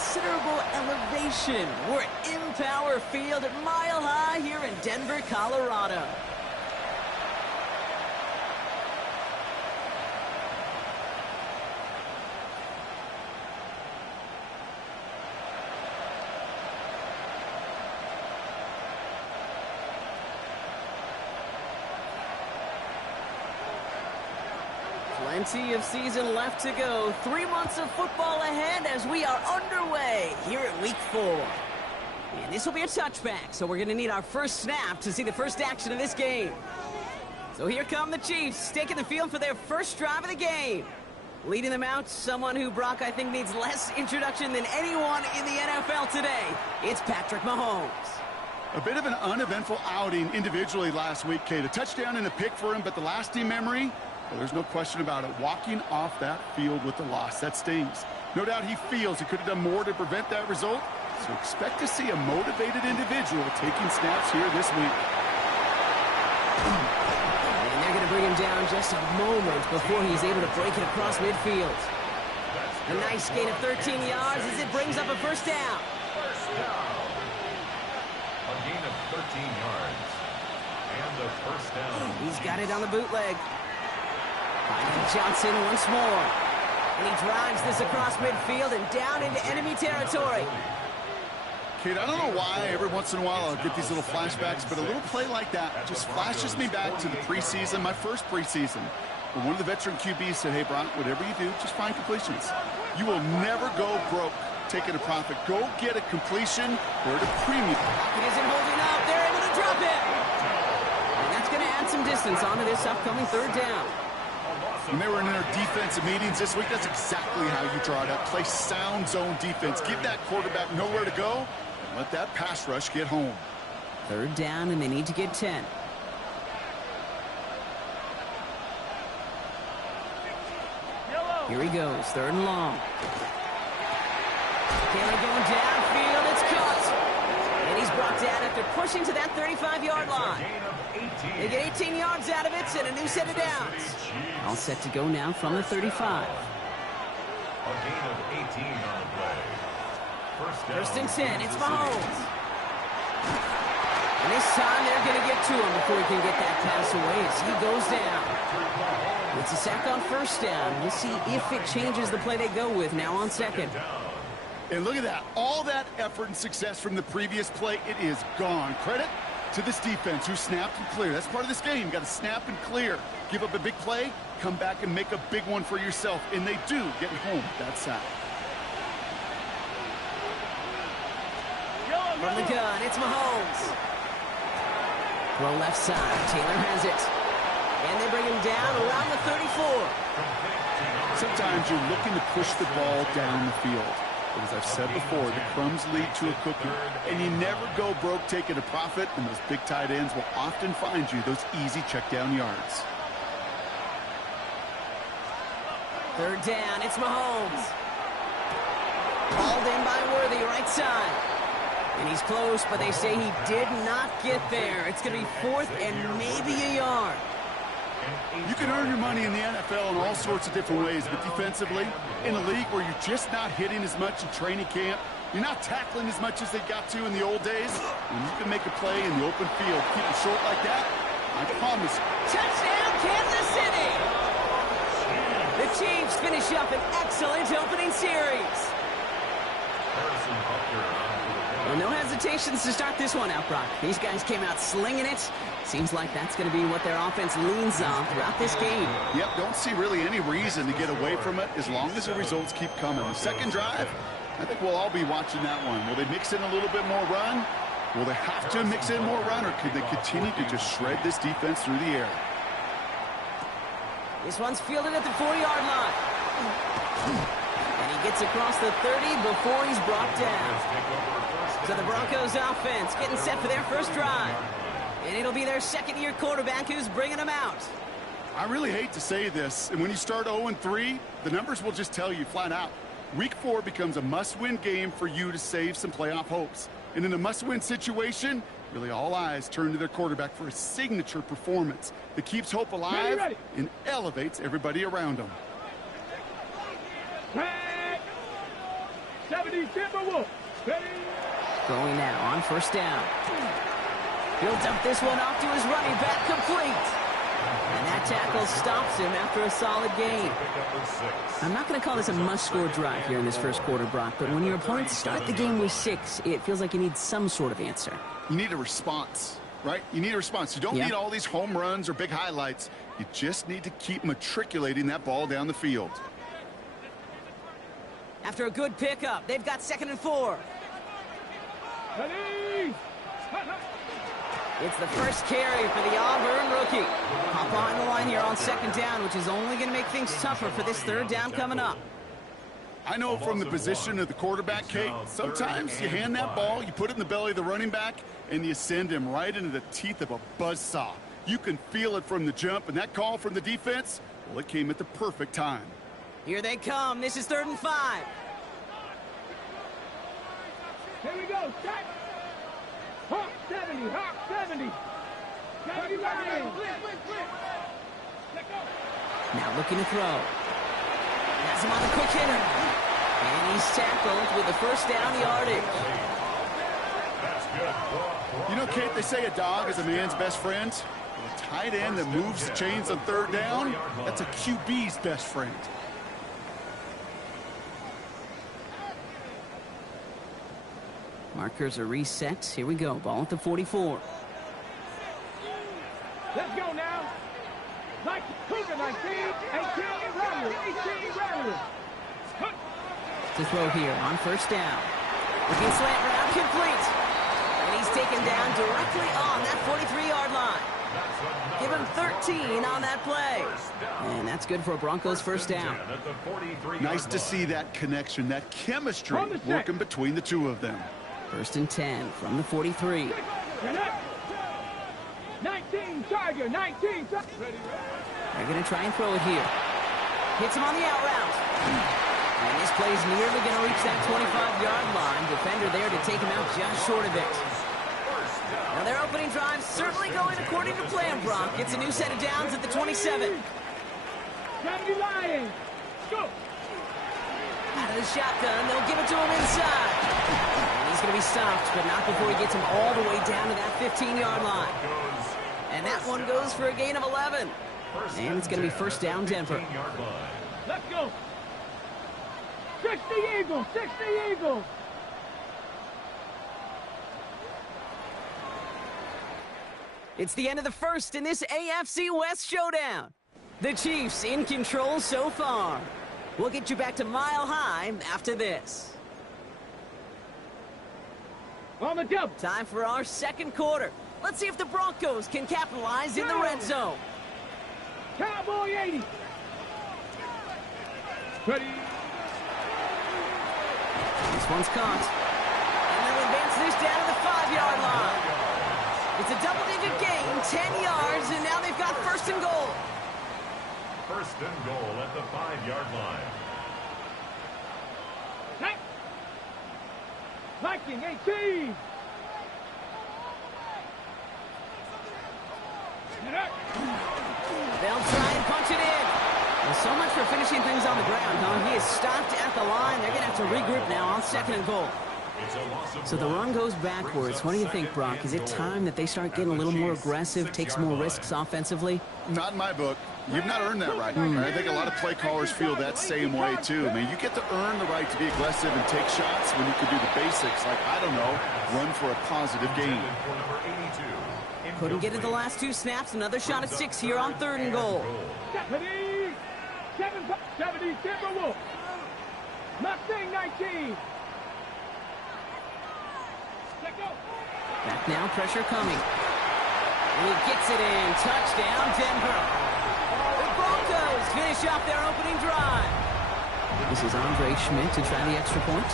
considerable elevation. We're at Empower Field at Mile High here in Denver, Colorado. Plenty of season left to go. 3 months of football ahead as we are underway here at Week 4. And this will be a touchback, so we're going to need our first snap to see the first action of this game. So here come the Chiefs, taking the field for their first drive of the game. Leading them out, someone who, Brock, I think needs less introduction than anyone in the NFL today. It's Patrick Mahomes. A bit of an uneventful outing individually last week, Kate. A touchdown and a pick for him, but the lasting memory, well, there's no question about it. Walking off that field with the loss, that stings. No doubt he feels he could have done more to prevent that result. So expect to see a motivated individual taking snaps here this week. And they're going to bring him down just a moment before he's able to break it across midfield. A nice gain of 13 yards as it brings up a first down. First down. A gain of 13 yards. And the first down. He's got it on the bootleg. Finding Johnson once more. And he drives this across midfield and down into enemy territory. Kate, I don't know why every once in a while I'll get these little flashbacks, but a little play like that just flashes me back to the preseason, my first preseason. When one of the veteran QBs said, hey, Brock, whatever you do, just find completions. You will never go broke taking a profit. Go get a completion or at a premium. He isn't holding up. They're able to drop it. And that's going to add some distance onto this upcoming third down. When they were in their defensive meetings this week, that's exactly how you draw it up. Play sound zone defense. Give that quarterback nowhere to go, and let that pass rush get home. Third down, and they need to get 10. Here he goes, third and long. Taylor going downfield, it's caught. And he's brought down after pushing to that 35-yard line. They get 18 yards out of it and a new set of downs. All set to go now from the 35. A gain of 18 on the play. First and 10, it's Mahomes. And this time they're going to get to him before he can get that pass away as he goes down. It's a sack on first down. We'll see if it changes the play they go with now on second. And look at that. All that effort and success from the previous play, it is gone. Credit to this defense who snapped and cleared. That's part of this game. You got to snap and clear. Give up a big play, come back and make a big one for yourself. And they do get home with that sack. From the gun, it's Mahomes. Throw left side. Taylor has it. And they bring him down around the 34. Sometimes you're looking to push the ball down the field. But as I've said before, the crumbs lead to a cookie. And you never go broke taking a profit, and those big tight ends will often find you those easy check down yards. Third down, it's Mahomes. Hauled in by Worthy, right side. And he's close, but they say he did not get there. It's going to be fourth and maybe a yard. You can earn your money in the NFL in all sorts of different ways, but defensively, in a league where you're just not hitting as much in training camp, you're not tackling as much as they got to in the old days, when you can make a play in the open field, keep it short like that, I promise you. Touchdown, Kansas City! The Chiefs finish up an excellent opening series. Well, no hesitations to start this one out, Brock. These guys came out slinging it. Seems like that's going to be what their offense leans on throughout this game. Yep, don't see really any reason to get away from it as long as the results keep coming. The second drive, I think we'll all be watching that one. Will they mix in a little bit more run? Will they have to mix in more run, or could they continue to just shred this defense through the air? This one's fielded at the 40-yard line. And he gets across the 30 before he's brought down. So the Broncos offense getting set for their first drive. And it'll be their second-year quarterback who's bringing them out. I really hate to say this, and when you start 0-3, the numbers will just tell you flat out. Week 4 becomes a must-win game for you to save some playoff hopes. And in a must-win situation, really all eyes turn to their quarterback for a signature performance that keeps hope alive and elevates everybody around them. Going now on first down. He'll dump this one off to his running back, complete. And that tackle stops him after a solid gain. I'm not going to call this a must-score drive here in this first quarter, Brock, but when your opponents start the game with 6, it feels like you need some sort of answer. You need a response, right? You need a response. You don't need all these home runs or big highlights. You just need to keep matriculating that ball down the field. After a good pickup, they've got 2nd and 4. It's the first carry for the Auburn rookie. Hop on the line here on 2nd down, which is only going to make things tougher for this 3rd down coming up. I know from the position of the quarterback, Kate, sometimes you hand that ball, you put it in the belly of the running back, and you send him right into the teeth of a buzzsaw. You can feel it from the jump, and that call from the defense, well, it came at the perfect time. Here they come. This is 3rd and 5. Here we go. Set. Hawk 70. Hawk 70. 79. Now looking to throw. Has him on the quick hitter. And he's tackled with the first down yardage. You know, Kate, they say a dog is a man's best friend. A tight end that moves the chains on 3rd down, that's a QB's best friend. Markers are reset. Here we go. Ball at the 44. Let's go now. 19, 19, 18, Rattler, 18, Rattler. To throw here on first down. Looking slant route, complete. And he's taken down directly on that 43-yard line. Give him 13 on that play. And that's good for a Broncos first down. Nice to see that connection, that chemistry working between the two of them. 1st and 10 from the 43. 19, Tiger, 19. They're going to try and throw it here. Hits him on the out route. And this play's nearly going to reach that 25-yard line. Defender there to take him out just short of it. Now their opening drive certainly going according to plan, Brock. It's a new set of downs at the 27. 70 Lions. Go. Out of the shotgun, they'll give it to him inside. And he's going to be stopped, but not before he gets him all the way down to that 15-yard line. And that one goes for a gain of 11. And it's going to be first down, Denver. Let's go. 60 Eagles, 60 Eagles. It's the end of the first in this AFC West showdown. The Chiefs in control so far. We'll get you back to Mile High after this. On the jump. Time for our second quarter. Let's see if the Broncos can capitalize in the red zone. Cowboy 80. Ready. This one's caught. And they'll advance this down to the 5-yard line. It's a double-digit gain, 10 yards, and now they've got 1st and goal. 1st and goal at the 5-yard line. Viking 18. They'll try and punch it in. Well, so much for finishing things on the ground, huh? He is stopped at the line. They're going to have to regroup now on 2nd and goal. So the run goes backwards. What do you think, Brock? Is it time that they start getting a little more aggressive, take some more risks offensively? Not in my book. You've not earned that right. I think a lot of play callers feel that same way, too. I mean, you get to earn the right to be aggressive and take shots when you can do the basics, like, I don't know, run for a positive gain. Couldn't get it the last 2 snaps. Another shot at 6 here on 3rd and goal. 70 Timberwolves. Mustang 19. Back now, pressure coming. And he gets it in. Touchdown, Denver. The Broncos finish off their opening drive. This is Andre Schmidt to try the extra point.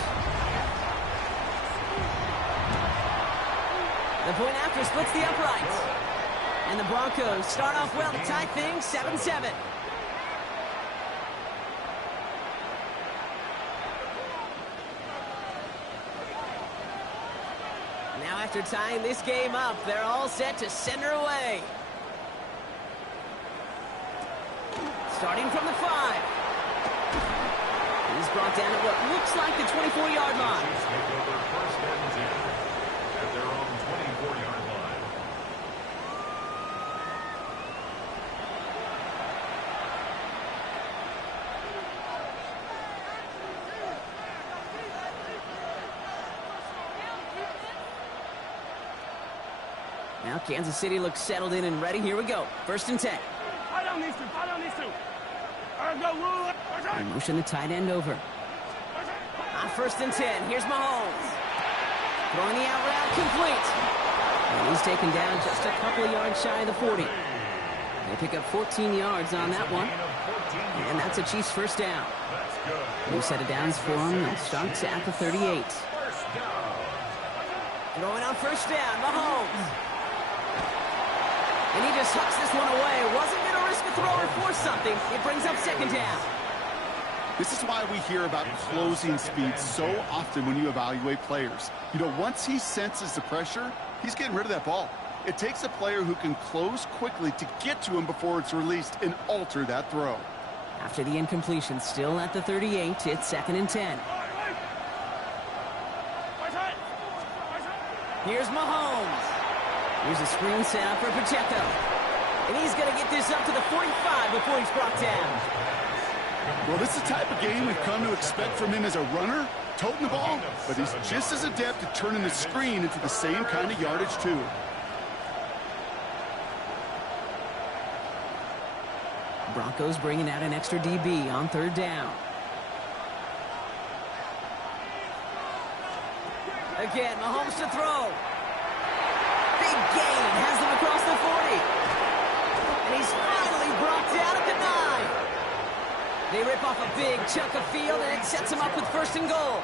The point after splits the uprights. And the Broncos start off well to tie things 7-7. Now after tying this game up, they're all set to send her away. Starting from the 5. He's brought down at what looks like the 24-yard line. Chiefs take over first and 10 at their own 24-yard line. Now Kansas City looks settled in and ready. Here we go. First and 10. Fight on these two. Fight on these two. Go, Lula. They motion the tight end over. On first and 10, here's Mahomes. Throwing the out route complete. And he's taken down just a couple of yards shy of the 40. They pick up 14 yards on that one. And that's a Chiefs first down. New set of downs for them. They'll start at the 38. Throwing on first down, Mahomes. And he just hucks this one away. Wasn't going to risk a throw or force something. It brings up second down. This is why we hear about closing speed so often when you evaluate players. You know, once he senses the pressure, he's getting rid of that ball. It takes a player who can close quickly to get to him before it's released and alter that throw. After the incompletion, still at the 38, it's second and 10. Here's Mahomes. Here's a screen set up for Pacheco. And he's going to get this up to the 45 before he's brought down. Well, this is the type of game we've come to expect from him as a runner, toting the ball, but he's just as adept at turning the screen into the same kind of yardage, too. Broncos bringing out an extra DB on third down. Again, Mahomes to throw. Big gain, has them across the 40. And he's finally brought down at the 9. They rip off a big chunk of field, and it sets them up with first and goal.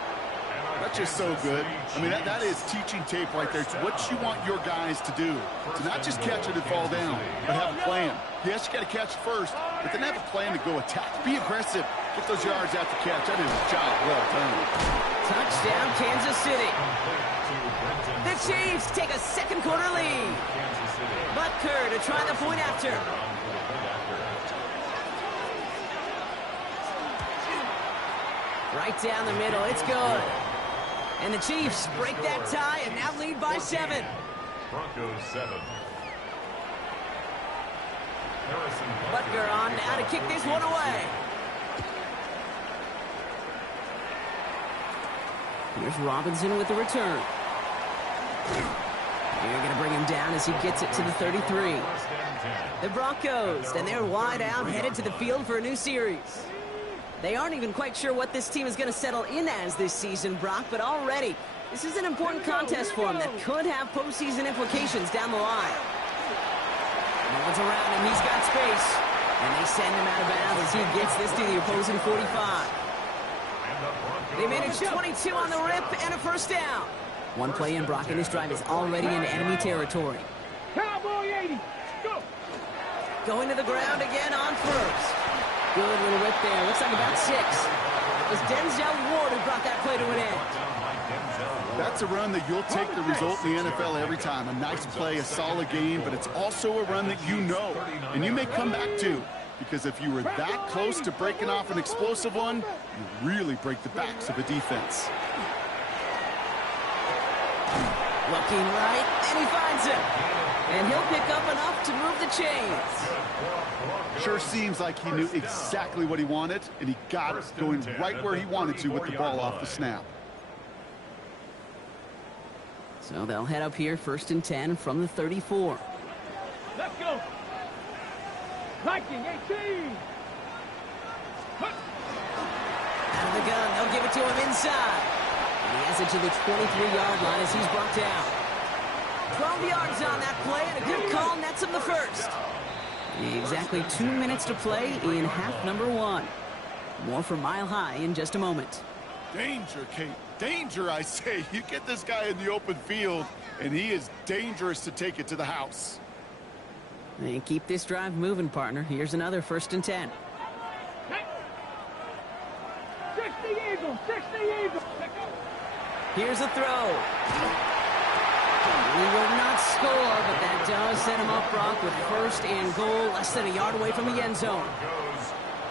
That's just so good. I mean, that is teaching tape right there. It's what you want your guys to do. To not just catch it and fall down, but have a plan. Yes, you got to catch it first, but then have a plan to go attack. Be aggressive. Get those yards after catch. That is a job well done. Touchdown, Kansas City. The Chiefs take a second quarter lead. Butker to try the point after. Right down the middle, it's good. And the Chiefs break that tie and now lead by 7. Broncos 7. Butker on now to kick this one away. Here's Robinson with the return. They're going to bring him down as he gets it to the 33. The Broncos, and they're wide out, headed to the field for a new series. They aren't even quite sure what this team is going to settle in as this season, Brock, but already this is an important contest for them that could have postseason implications down the line. No one's around him. He's got space. And they send him out of bounds as he gets this to the opposing 45. They manage 22 on the rip and a first down. One play in, Brock, and this drive is already in enemy territory. Cowboy 80. Go. Going to the ground again on first. Good little rip there. Looks like about 6. It was Denzel Ward who brought that play to an end. That's a run that you'll take the result in the NFL every time. A nice play, a solid game, but it's also a run that you know, and you may come back to. Because if you were that close to breaking off an explosive one, you really break the backs of a defense. Looking right, and he finds him. And he'll pick up enough to move the chains. Sure seems like he knew exactly what he wanted, and he got it going right where he wanted to with the ball off the snap. So they'll head up here, first and 10 from the 34. Let's go. Viking 18. Out of the gun, they'll give it to him inside. And he has it to the 23-yard line as he's brought down. 12 yards on that play, and a good call nets him the first. Exactly 2 minutes to play in half number 1. More from Mile High in just a moment. Danger, Kate. Danger, I say. You get this guy in the open field, and he is dangerous to take it to the house. And keep this drive moving, partner. Here's another first and 10. 60 Eagles. 60 Eagles. Here's a throw. He will not score, but that does set him up, Brock, with first and goal, less than a yard away from the end zone.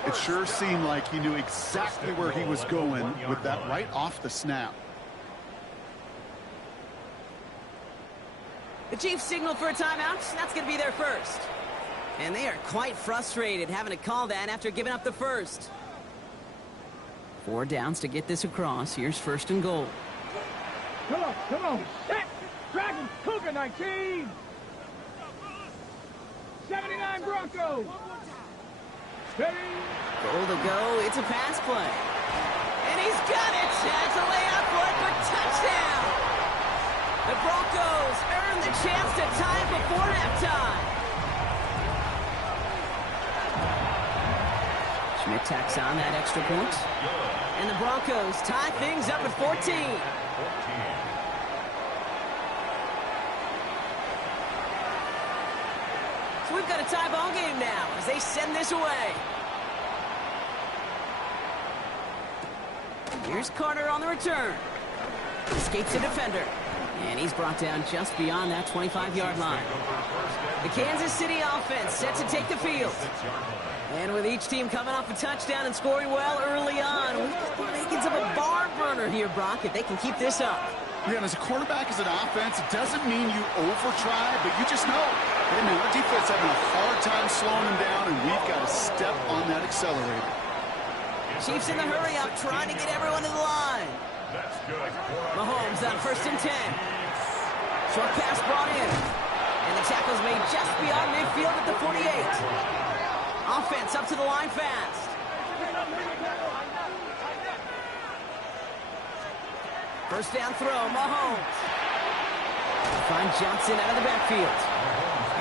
It sure seemed like he knew exactly where he was going with that right off the snap. The Chiefs signal for a timeout. That's going to be their first. And they are quite frustrated having to call that after giving up the first. 4 downs to get this across. Here's 1st and goal. Come on, come on. Set. Dragons, Cougar 19. 79 Broncos. Steady. Goal to go. It's a pass play. And he's got it. That's a layup one for touchdown. The Broncos earn the chance to tie before halftime. Schmidt tacks on that extra point. And the Broncos tie things up at 14. So we've got a tie ball game now as they send this away. Here's Carter on the return. Escapes a defender. And he's brought down just beyond that 25-yard line. The Kansas City offense set to take the field. And with each team coming off a touchdown and scoring well early on, we've got the makings of a barn burner here, Brock, if they can keep this up. Yeah, and as a quarterback, as an offense, it doesn't mean you over-try, but you just know, hey, man, our defense having a hard time slowing them down, and we've got to step on that accelerator. Chiefs in the hurry-up, trying to get everyone to the line. Mahomes on 1st and 10. Short pass brought in. And the tackle's made just beyond midfield at the 48. Offense up to the line fast. First down throw, Mahomes. Find Johnson out of the backfield.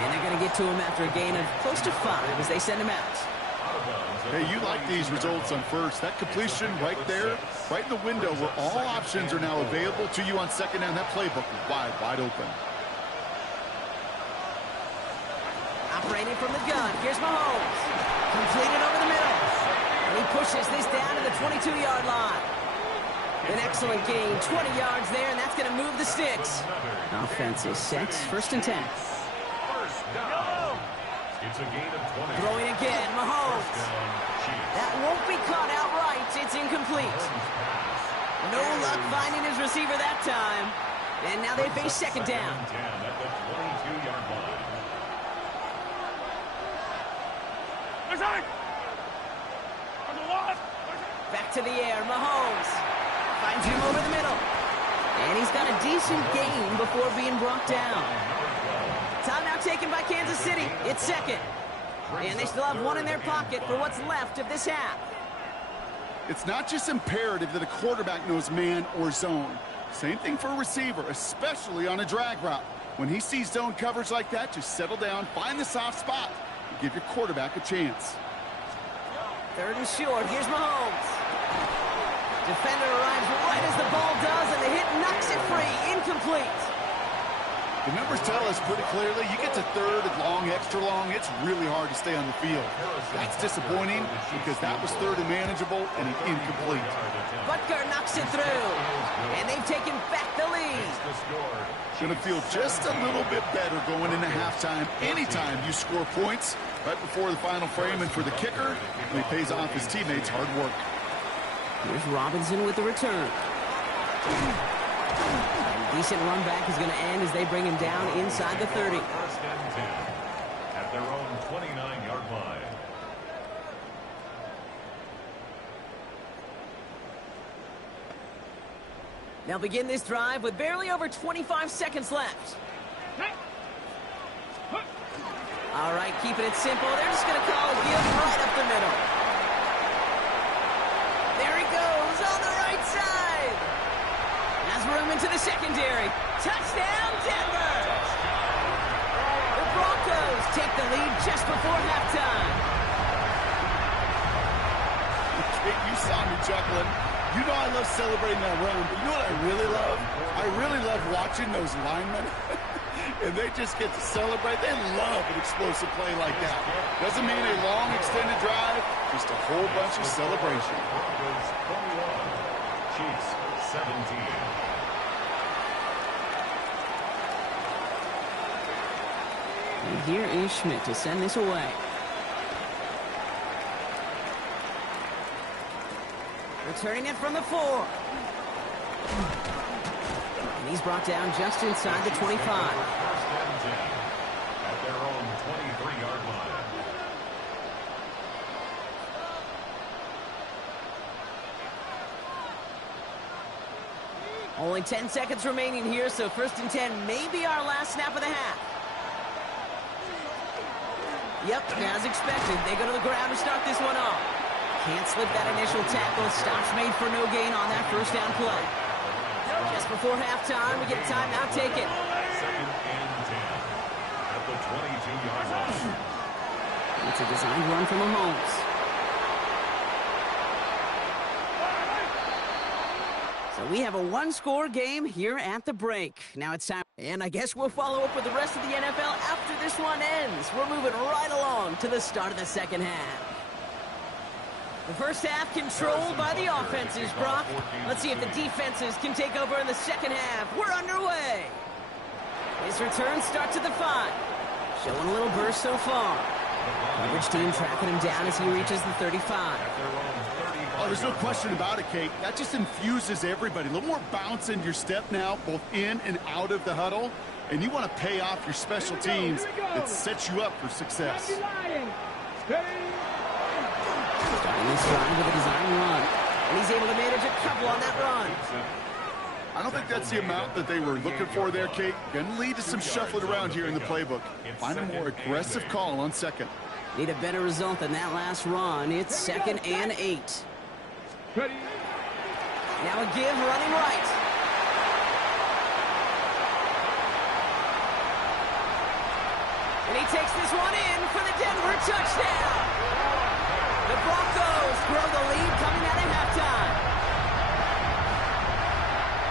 And they're going to get to him after a gain of close to 5 as they send him out. Hey, you like these results on first. That completion right there, right in the window where all options are now available to you on 2nd down. That playbook is wide, wide open. Operating from the gun. Here's Mahomes. Completed over the middle. And he pushes this down to the 22-yard line. An excellent gain. 20 yards there, and that's going to move the sticks. Offense is set. 1st and 10. It's a gain of 20. Throwing again, Mahomes. That won't be caught outright. It's incomplete. No luck finding his receiver that time. And now they face 2nd down. At the 22-yard line. Back to the air, Mahomes. Finds him over the middle. And he's got a decent gain before being brought down. Timeout taken by Kansas City. It's 2nd. And they still have 1 in their pocket for what's left of this half. It's not just imperative that a quarterback knows man or zone. Same thing for a receiver, especially on a drag route. When he sees zone coverage like that, just settle down, find the soft spot, and give your quarterback a chance. 3rd and short. Here's Mahomes. Defender arrives right as the ball does, and the hit knocks it free. Incomplete. The numbers tell us pretty clearly, you get to 3rd and long, extra long, it's really hard to stay on the field. That's disappointing because that was 3rd and manageable and an incomplete. Butker knocks it through, and they've taken back the lead. Going to feel just a little bit better going into halftime anytime you score points right before the final frame, and for the kicker, he pays off his teammates' hard work. Here's Robinson with the return. Decent run back is going to end as they bring him down inside the 30. 1st and 10 at their own 29-yard line. They'll begin this drive with barely over 25 seconds left. All right, keeping it simple. They're just going to call a give right up the middle. There he goes on the right side. Has room into the secondary. Touchdown, Denver! The Broncos take the lead just before halftime. You saw me chuckling. You know I love celebrating that run, but you know what I really love? I really love watching those linemen. And they just get to celebrate. They love an explosive play like that. Doesn't mean a long extended drive, just a whole bunch of celebration. Broncos 21, Chiefs 17. And here is Schmidt to send this away. Returning it from the 4. And he's brought down just inside the 25. First and 10 at their own 23-yard line. Only 10 seconds remaining here, so first and 10 may be our last snap of the half. Yep, as expected, they go to the ground to start this one off. Can't slip that initial tackle. Stops made for no gain on that first down play. Just before halftime, we get a timeout taken. Second and 10 at the 22-yard line. It's a designed run from Mahomes. So we have a one-score game here at the break. Now it's time. And I guess we'll follow up with the rest of the NFL after this one ends. We're moving right along to the start of the second half. The first half controlled by the offenses, Brock. Let's see if the defenses can take over in the second half. We're underway. His return starts at the 5. Showing a little burst so far. Coverage team tracking him down as he reaches the 35. Oh, there's no question about it, Kate. That just infuses everybody. A little more bounce in your step now, both in and out of the huddle. And you want to pay off your special teams that sets you up for success. Starting this drive with a design run. And he's able to manage a couple on that run. I don't think that's the amount that they were looking for there, Kate. Going to lead to some shuffling around here in the playbook. Find a more aggressive call on second. Need a better result than that last run. It's second and 8. Now a give running right. And he takes this one in for the Denver touchdown. The Broncos grow the lead coming out of halftime.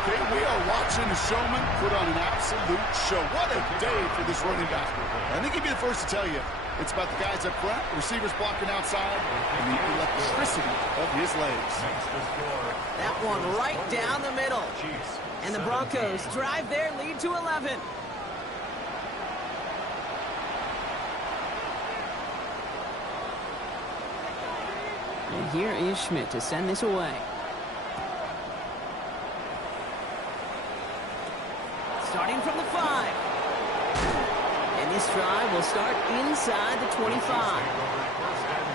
Okay, we are watching a showman put on an absolute show. What a day for this running back. I think he'd be the first to tell you. It's about the guys up front, receivers blocking outside, and the electricity of his legs. That one right down the middle. And the Broncos drive their lead to 11. And here is Schmidt to send this away. Starting from the 5. And this drive will start inside the 25.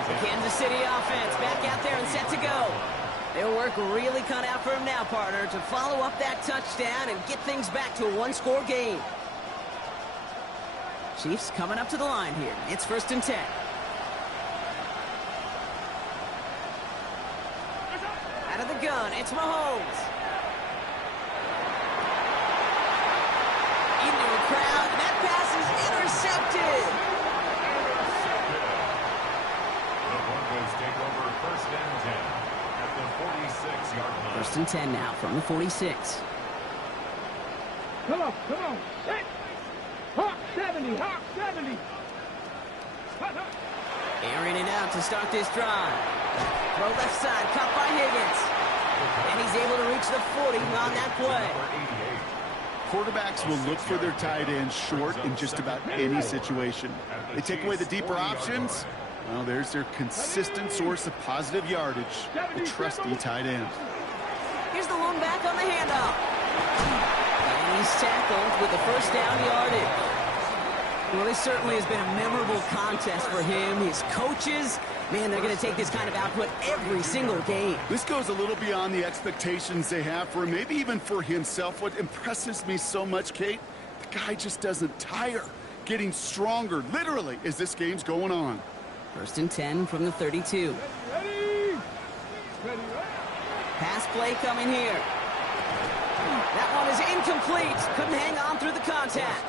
The Kansas City offense back out there and set to go. Their work really cut out for him now, partner, to follow up that touchdown and get things back to a one-score game. Chiefs coming up to the line here. It's first and 10. Out of the gun, it's Mahomes. Into the crowd, and that pass is intercepted. The Broncos take over first and 10 at the 46-yard line. First and 10 now from the 46. Come on. Hit. Hawk 70, Hawk 70. Airing it out to start this drive. Throw left side, caught by Higgins. And he's able to reach the 40 on that play. Quarterbacks will look for their tight end short in just about any situation. They take away the deeper options. Well, there's their consistent source of positive yardage, the trusty tight end. Here's the lone back on the handoff. And he's tackled with the first down yardage. Well, this certainly has been a memorable contest for him. His coaches, man, they're going to take this kind of output every single game. This goes a little beyond the expectations they have for him, maybe even for himself. What impresses me so much, Kate, the guy just doesn't tire, getting stronger, literally, as this game's going on. First and 10 from the 32. Ready. Pass play coming here. That one is incomplete. Couldn't hang on through the contact.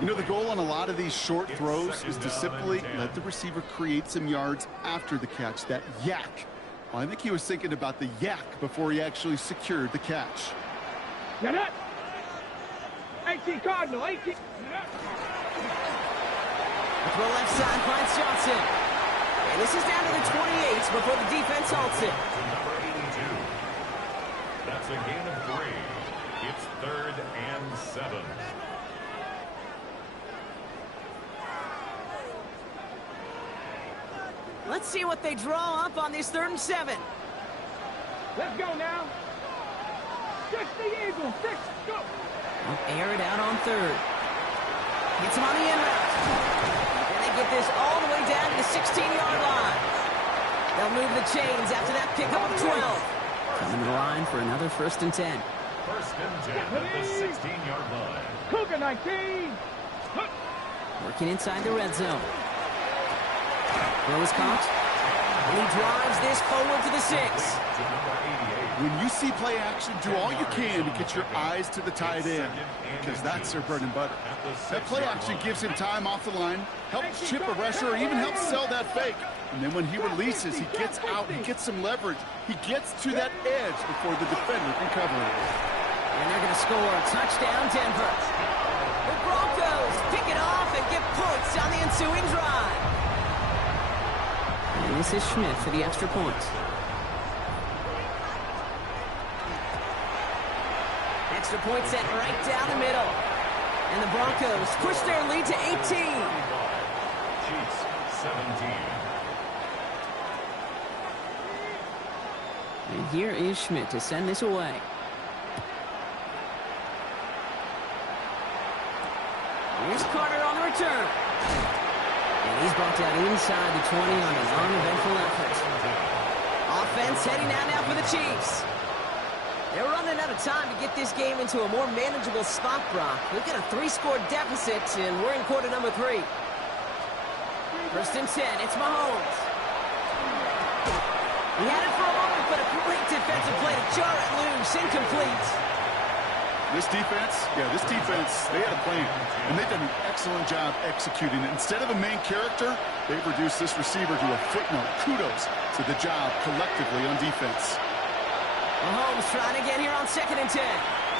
You know, the goal on a lot of these short throws is to simply let the receiver create some yards after the catch, that yak. Well, I think he was thinking about the yak before he actually secured the catch. Get it. 18 Cardinal, 18. The throw left side finds Johnson. And this is down to the 28 before the defense halts it. Number 82. That's a gain of 3. It's third and 7. Let's see what they draw up on this third and 7. Let's go now. 6 the Eagles. 6, go. Air it out on third. Gets him on the in route. And they get this all the way down to the 16-yard line. They'll move the chains after that pickup of 12. Coming to the line for another 1st and 10. 1st and 10 at the 16-yard line. Cougar 19. Working inside the red zone. Throw is caught. And he drives this forward to the 6. When you see play action, do all you can to get your eyes to the tight end, because that's their bread and butter. That play action gives him time off the line, helps chip a rusher, or even helps sell that fake. And then when he releases, he gets out, he gets some leverage. He gets to that edge before the defender can cover it. And they're going to score. Touchdown, Denver. The Broncos pick it off and get points on the ensuing drive. And this is Schmidt for the extra point. Extra point set right down the middle. And the Broncos push their lead to 18. Chiefs 17. And here is Schmidt to send this away. Here's Carter on the return. And he's brought down inside the 20 on an uneventful effort. Offense heading out now for the Chiefs. They're running out of time to get this game into a more manageable spot, Brock. We've got a 3-score deficit, and we're in quarter number 3. 1st and 10, it's Mahomes. He had it for a moment, but a great defensive play to jar it loose, incomplete. This defense, they had a plan, and they've done an excellent job executing it. Instead of a main character, they've reduced this receiver to a footnote. Kudos to the job collectively on defense. Mahomes trying again here on 2nd and 10.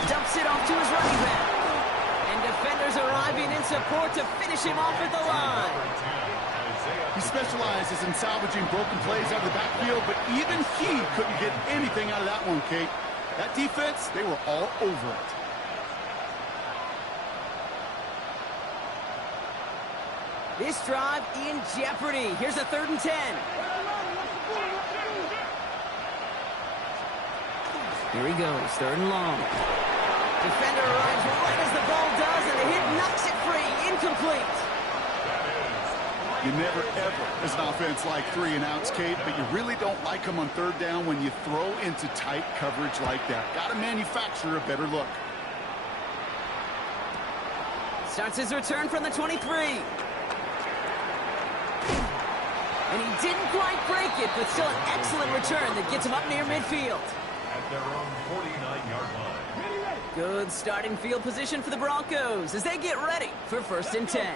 Dumps it off to his running back. And defenders arriving in support to finish him off at the line. He specializes in salvaging broken plays out of the backfield, but even he couldn't get anything out of that one, Kate. That defense, they were all over it. This drive in jeopardy. Here's a 3rd and 10. Here he goes, 3rd and long. Defender arrives right as the ball does, and the hit knocks it free. Incomplete. You never, ever, as an offense, like 3 and outs, Kate, but you really don't like them on 3rd down when you throw into tight coverage like that. Got to manufacture a better look. Starts his return from the 23. And he didn't quite break it, but still an excellent return that gets him up near midfield. At their own 49-yard line. Good starting field position for the Broncos as they get ready for 1st and 10.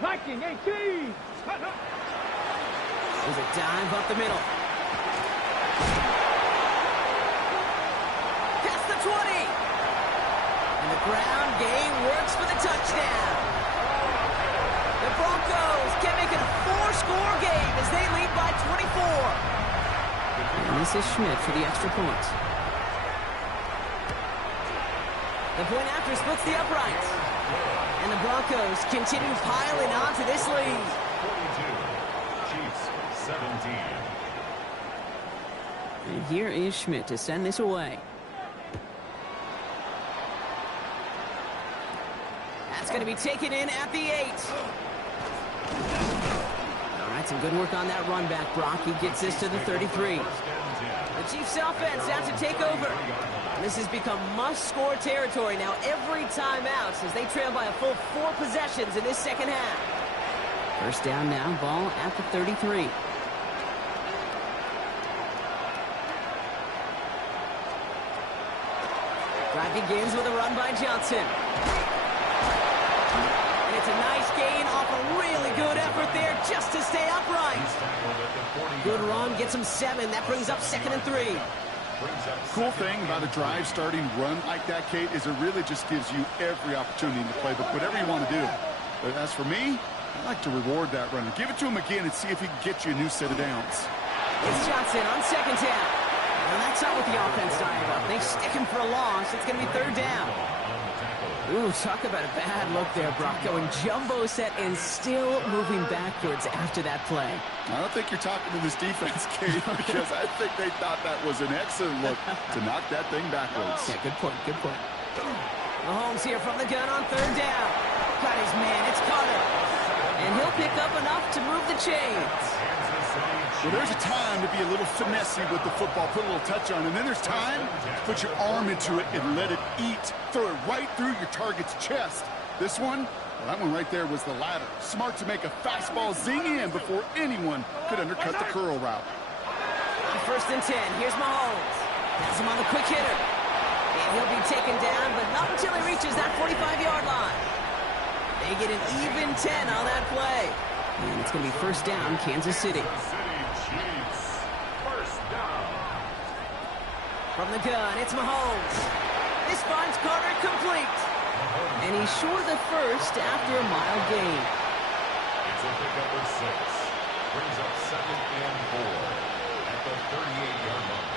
Viking 18. There's a dive up the middle. Past the 20. And the ground game works for the touchdown. The Broncos can make it a 4-score game as they lead by 24. And this is Schmidt for the extra point. The point after splits the uprights. And the Broncos continue piling on to this lead. 42. Chiefs 17. And here is Schmidt to send this away. That's going to be taken in at the 8. All right, some good work on that run back, Brock. He gets this to the 33. The Chiefs offense out to take over. And this has become must-score territory now every time out as they trail by a full 4 possessions in this second half. 1st down now, ball at the 33. Drive begins with a run by Johnson. And it's a nice gain off a really good effort there just to stay upright. Good run, gets him 7. That brings up 2nd and 3. Cool thing about a drive starting run like that, Kate, is it really just gives you every opportunity to play whatever you want to do. But as for me, I like to reward that runner. Give it to him again and see if he can get you a new set of downs. It's Johnson on 2nd down. And that's not what the offense started about. They stick him for a loss. It's going to be 3rd down. Who Ooh, talk about a bad look there, Brock. Going jumbo set and still moving backwards after that play. I don't think you're talking to this defense, Kate, because I think they thought that was an excellent look to knock that thing backwards. Yeah, good point, good point. Mahomes here from the gun on third down. Got his man, it's Carter. And he'll pick up enough to move the chains. Well, there's a time to be a little finessey with the football, put a little touch on, and then there's time to put your arm into it and let it eat. Throw it right through your target's chest. This one, well, that one right there was the latter. Smart to make a fastball zing in before anyone could undercut the curl route. First and 10, here's Mahomes. Has him on the quick hitter. And he'll be taken down, but not until he reaches that 45-yard line. They get an even 10 on that play. And it's going to be first down, Kansas City. From the gun, it's Mahomes. This finds Carter complete. And he's short of the first after a mile gain. It's a pickup of 6. Brings up 2nd and 4 at the 38-yard line.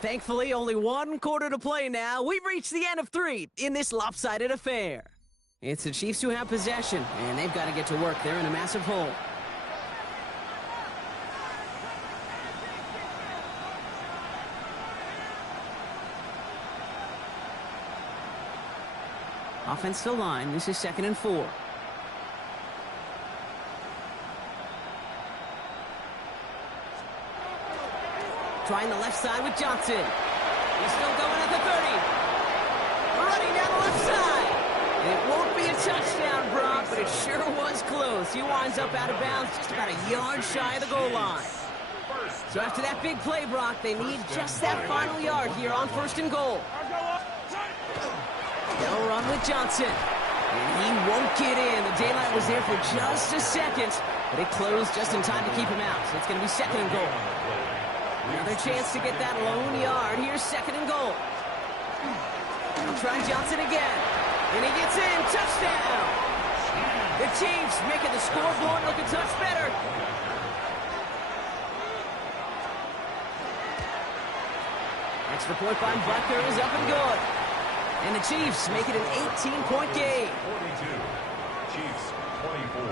Thankfully, only 1 quarter to play now. We've reached the end of 3 in this lopsided affair. It's the Chiefs who have possession, and they've got to get to work. They're in a massive hole. Offensive line, this is 2nd and 4. Trying the left side with Johnson. He's still going at the 30. Running down the left side. It won't be a touchdown, Brock, but it sure was close. He winds up out of bounds just about a yard shy of the goal line. So after that big play, Brock, they need just that final yard here on 1st and goal. They'll run with Johnson. And he won't get in. The daylight was there for just a second, but it closed just in time to keep him out. So it's going to be 2nd and goal. Another chance to get that lone yard. Here's 2nd and goal. They'll try Johnson again. And he gets in. Touchdown. The Chiefs making the scoreboard look a touch better. Extra point by Butker is up and good. And the Chiefs make it an 18-point game. 42. Chiefs 24.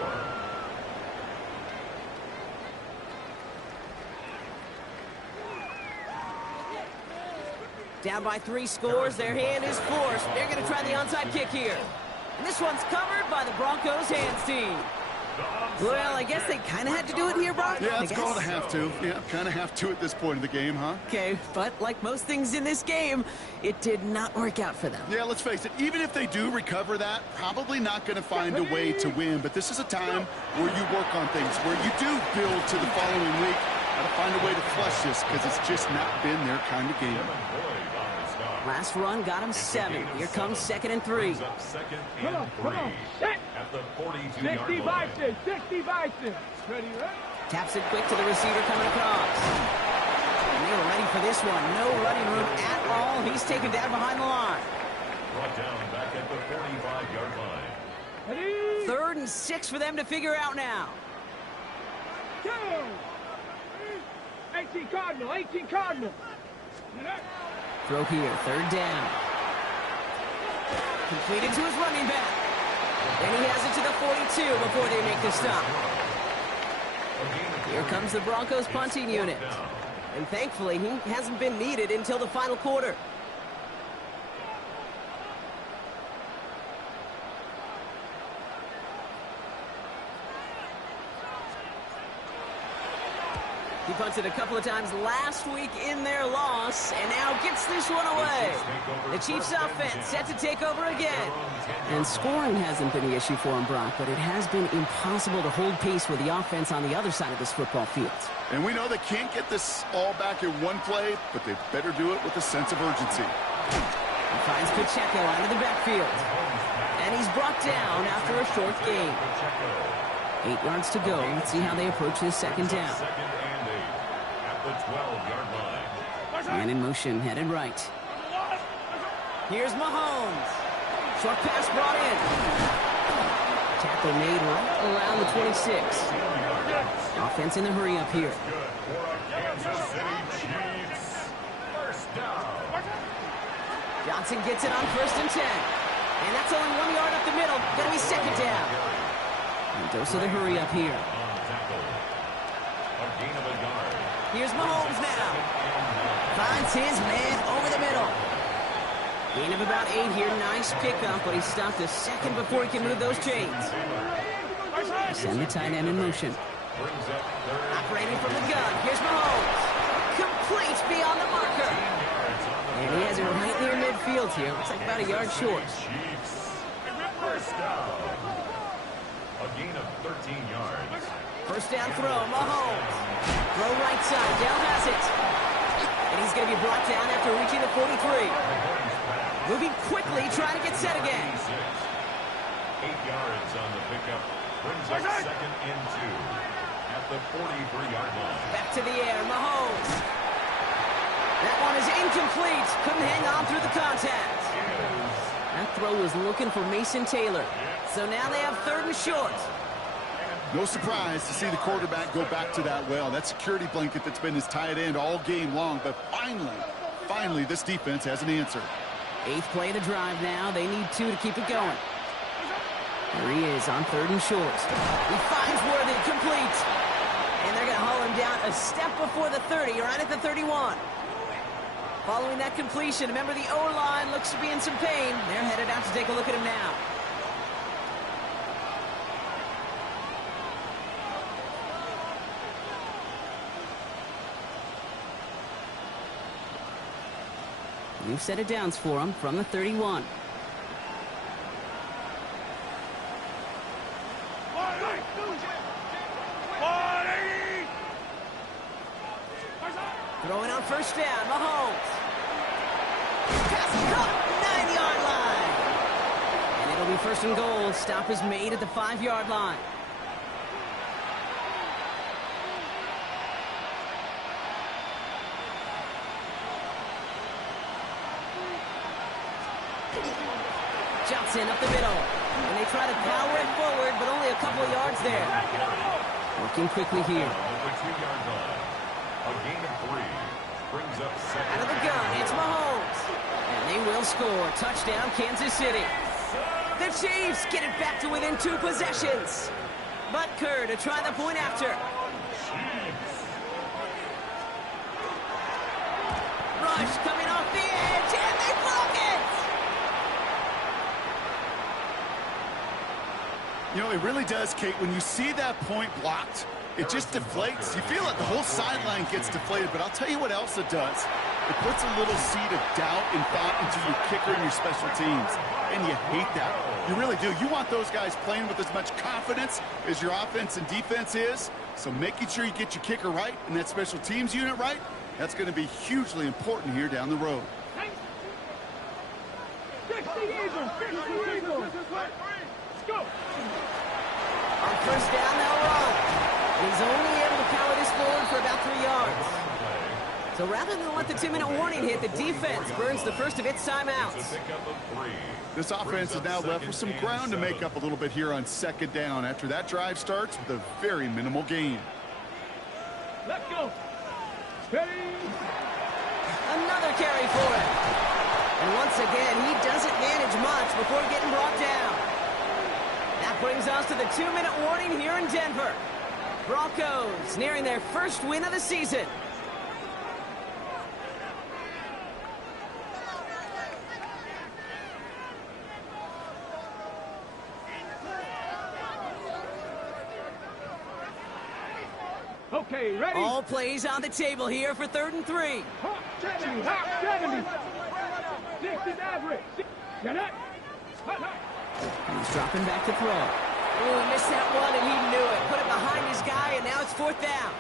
Down by 3 scores, their hand is forced. They're going to try the onside kick here. And this one's covered by the Broncos hands team. Well, I guess they kind of had to do it here, Brock. Yeah, it's called a have to. Yeah, kind of have to at this point in the game, huh? Okay, but like most things in this game, it did not work out for them. Yeah, let's face it, even if they do recover that, probably not going to find a way to win. But this is a time where you work on things, where you do build to the following week. Got to find a way to flush this because it's just not been their kind of game. Last run got him 7. Here comes 2nd and 3. Come on, come on. Set. At the 42-yard 60 line. Bison, 60 Bison. Ready, right? Taps it quick to the receiver coming across. And they were ready for this one. No running room at all. He's taken down behind the line. Brought down back at the 45-yard line. Ready? 3rd and 6 for them to figure out now. Go. 18 Cardinal, 18 Cardinal. Throw here, 3rd down. Completed to his running back. And he has it to the 42 before they make the stop. Here comes the Broncos punting unit. And thankfully, he hasn't been needed until the final quarter. He punted a couple of times last week in their loss, and now gets this one away. The Chiefs offense set to take over again. And scoring hasn't been the issue for him, Brock, but it has been impossible to hold pace with the offense on the other side of this football field. And we know they can't get this all back in one play, but they better do it with a sense of urgency. He finds Pacheco out of the backfield. And he's brought down after a short gain. 8 yards to go. Let's see how they approach this 2nd down. The 12-yard line. Man in motion, headed right. Here's Mahomes. Short pass brought in. Tackle made right around the 26. Offense in the hurry up here. Kansas City Chiefs. First down. Johnson gets it on 1st and 10. And that's only 1 yard up the middle. Gonna be 2nd down. And dose of the hurry up here. Here's Mahomes now. Finds his man over the middle. Gain of about 8 here. Nice pickup, but he stopped a second before he can move those chains. Send the tight end in motion. Operating from the gun. Here's Mahomes. Complete beyond the marker. And he has it right near midfield here. Looks like about a yard short. First down. A gain of 13 yards. First down throw. Mahomes. Throw right side. Down has it. And he's going to be brought down after reaching the 43. Moving quickly, trying to get set again. 8 yards on the pickup. Brings up 2nd and 2 at the 43-yard line. Back to the air. Mahomes. That one is incomplete. Couldn't hang on through the contact. That throw was looking for Mason Taylor. So now they have 3rd and short. No surprise to see the quarterback go back to that well. That security blanket that's been his tight end all game long. But finally, this defense has an answer. 8th play of the drive now. They need 2 to keep it going. There he is on 3rd and short. He finds Worthy, complete. And they're going to haul him down a step before the 30, right at the 31. Following that completion, remember the O-line looks to be in some pain. They're headed out to take a look at him now. New set of downs for him from the 31. Throwing on 1st down, Mahomes. Pass caught, 9-yard line. And it'll be 1st and goal. Stop is made at the 5-yard line. Johnson up the middle. And they try to power it forward, but only a couple of yards there. Working quickly here. A gain of 3. Brings up 2nd. Out of the gun, it's Mahomes. And they will score. Touchdown, Kansas City. The Chiefs get it back to within 2 possessions. Butker to try the point after. Rush coming off the edge, and they block it! You know, it really does, Kate. When you see that point blocked, it just deflates. You feel like the whole sideline gets deflated, but I'll tell you what else it does. It puts a little seed of doubt and thought into your kicker and your special teams, and you hate that. You really do. You want those guys playing with as much confidence as your offense and defense is, so making sure you get your kicker right and that special teams unit right, that's going to be hugely important here down the road. 60 Eagles! 60 Eagles! Let's go! On 1st down, they'll run. He's only able to power this forward for about 3 yards. So rather than let the 2-minute warning hit, the defense burns the first of its timeouts. This offense is now left with some ground to make up a little bit here on 2nd down after that drive starts with a very minimal gain. Let's go! Steady! Another carry for him. And once again, he doesn't manage much before getting brought down. That brings us to the 2-minute warning here in Denver. Broncos nearing their first win of the season. Okay, ready? All plays on the table here for 3rd and 3. Hot 70, hot 70. 60 average. Get it? And he's dropping back to throw. Ooh, missed that one, and he knew it. Put it behind his guy, and now it's 4th down.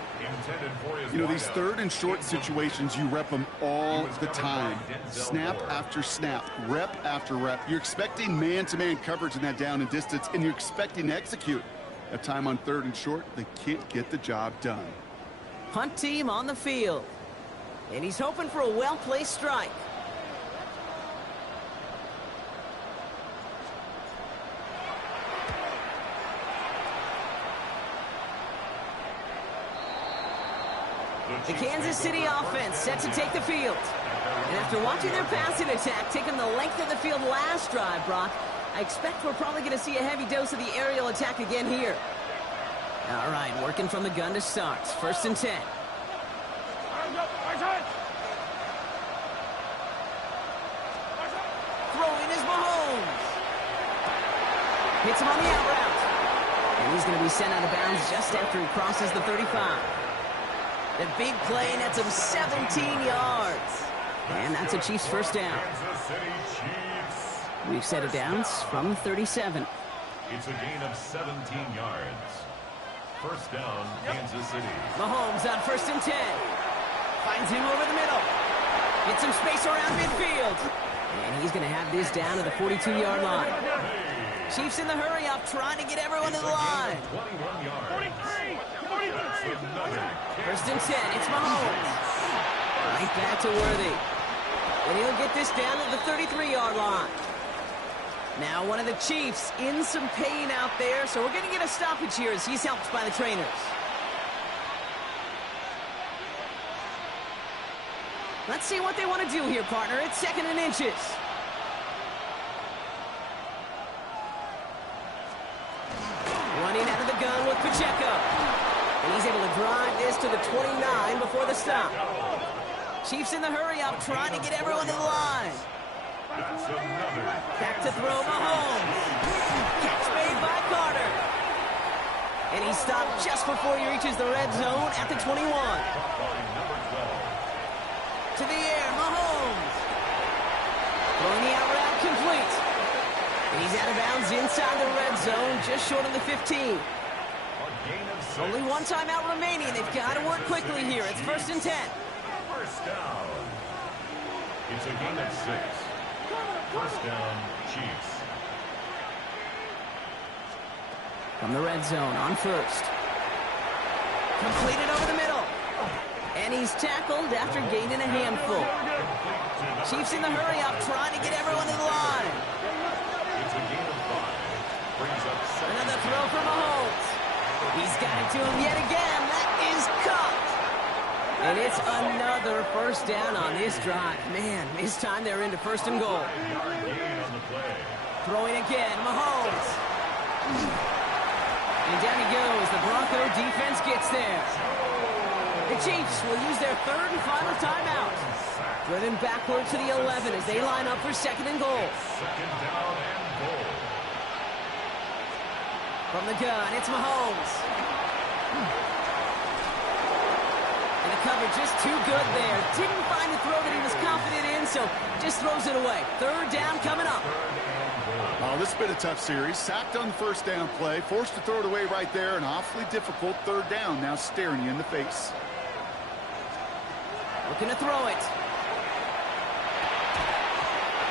You know, these 3rd and short situations, you rep them all the time. Snap after snap, rep after rep. You're expecting man-to-man coverage in that down and distance, and you're expecting to execute. That time on 3rd and short, they can't get the job done. Punt team on the field. And he's hoping for a well-placed strike. The Kansas City offense set to take the field. And after watching their passing attack taking the length of the field last drive, Brock, I expect we're probably going to see a heavy dose of the aerial attack again here. All right, working from the gun to start. 1st and 10. Throwing is Mahomes. Hits him on the out route. And he's going to be sent out of bounds just after he crosses the 35. The big play nets him 17 yards. And that's a Chiefs first down. We've set it downs from 37. It's a gain of 17 yards. First down, Kansas City. Mahomes on 1st and 10. Finds him over the middle. Gets some space around midfield. And he's going to have this down to the 42-yard line. Chiefs in the hurry up, trying to get everyone to the line. 21 yards. 1st and 10, it's Mahomes. Right back to Worthy. And he'll get this down to the 33-yard line. Now one of the Chiefs in some pain out there, so we're going to get a stoppage here as he's helped by the trainers. Let's see what they want to do here, partner. It's 2nd and inches. Running out of the gun with Pacheco. And he's able to drive this to the 29 before the stop. Chiefs in the hurry up, trying to get everyone to the line. Back to throw Mahomes. Catch made by Carter. And he stopped just before he reaches the red zone at the 21. To the air, Mahomes. Throwing the out route complete. And he's out of bounds inside the red zone, just short of the 15. Only one timeout remaining. They've got to work quickly here. It's 1st and 10. First down. It's a gain of 6. First down, Chiefs. From the red zone on 1st. Completed over the middle. And he's tackled after gaining a handful. Chiefs in the hurry up, trying to get everyone to the line. It's a gain of 5. Brings up 7. Another throw for Mahomes. He's got it to him yet again. That is caught. And it's another first down on this drive. Man, this time they're into 1st and goal. 5-yard gain on the play. Throwing again, Mahomes. And down he goes. The Bronco defense gets there. The Chiefs will use their 3rd and final timeout. Driven backward to the 11 as they line up for 2nd and goal. 2nd down and goal. From the gun, it's Mahomes. And the cover just too good there. Didn't find the throw that he was confident in, so just throws it away. 3rd down coming up. Oh, this has been a tough series. Sacked on the 1st down play. Forced to throw it away right there. An awfully difficult 3rd down now staring you in the face. Looking to throw it.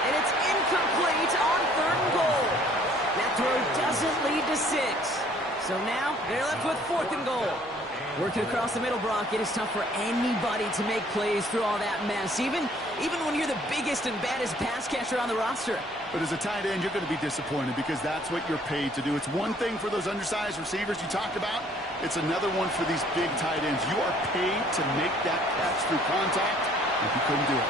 And it's incomplete on 3rd and goal. That throw doesn't lead to 6. So now they're left with 4th and goal. Working across the middle, Brock, it is tough for anybody to make plays through all that mess, even when you're the biggest and baddest pass catcher on the roster. But as a tight end, you're going to be disappointed because that's what you're paid to do. It's one thing for those undersized receivers you talked about. It's another one for these big tight ends. You are paid to make that catch through contact, and you couldn't do it.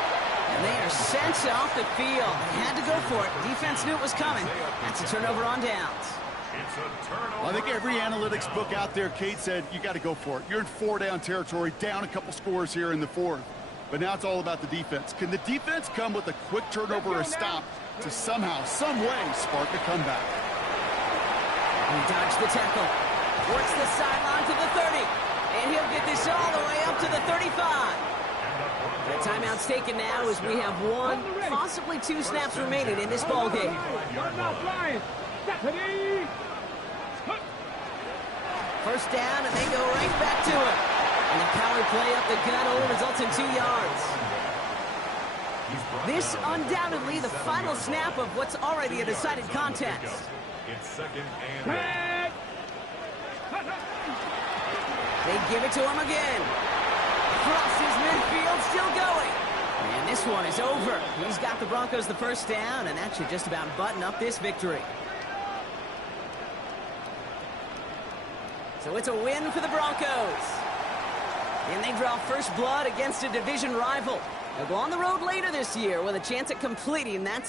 And they are sent off the field. They had to go for it. Defense knew it was coming. That's a turnover on downs. It's a turnover. I think every analytics book out there, Kate said, you got to go for it. You're in 4-down territory, down a couple scores here in the 4th. But now it's all about the defense. Can the defense come with a quick turnover or a stop to somehow, some way, spark a comeback? He dodged the tackle. Works the sideline to the 30. And he'll get this all the way up to the 35. The timeout's taken now as we have 1, possibly 2 snaps remaining in this ball game. First down, and they go right back to it. And the power play up the gut only results in 2 yards. This undoubtedly the final snap of what's already a decided contest. It's 2nd and 8. They give it to him again. Crosses midfield, still going. And this one is over. He's got the Broncos the first down, and that should just about button up this victory. So it's a win for the Broncos. And they draw first blood against a division rival. They'll go on the road later this year with a chance at completing that